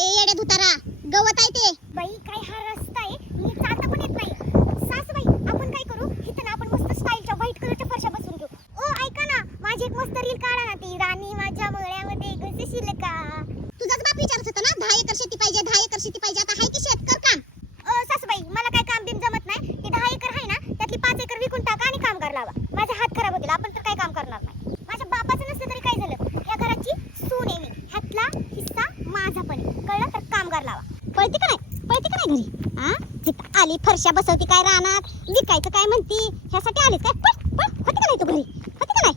ए येडे धुतारा, गवत आहे ते. बाई काय हा रस्ता आहे, मी चालता पण येत नाही. सासूबाई आपण काय करू, इथं ना आपण मस्त स्टाईलच्या व्हाईट कलरच्या फरशा बसवून घेऊ. ओ ऐका ना, माझी एक मस्त रील काढा ना, ती राणी माझ्या मळ्यामध्ये घुसशील का. तुझाच बाप विचारत होता ना 10 एकर शेती पाहिजे, 10 एकर शेती पाहिजे. आता हाय की शेत, कर काम. सासूबाई मला काय काम बिम जमत नाही. ते 10 एकर आहे ना, त्यातली 5 एकर विकून टाका आणि कामगार लावा. माझे हात खराब होतील, आपण तर काय काम करणार नाही. माझ्या बापाचं नसलं तरी काय झालं, या घराची सून आहे मी. ह्यातला हिस्सा माझा पण आहे. कळलं तर कामगार लावा. पळती का नाही, पळती का नाही घरी? हा जिथं आली फरशा बसवती काय रानात, विकायचं काय म्हणती, ह्यासाठी आलीस काय? पळ पळ, होती का नाही तू घरी, होती का नाही?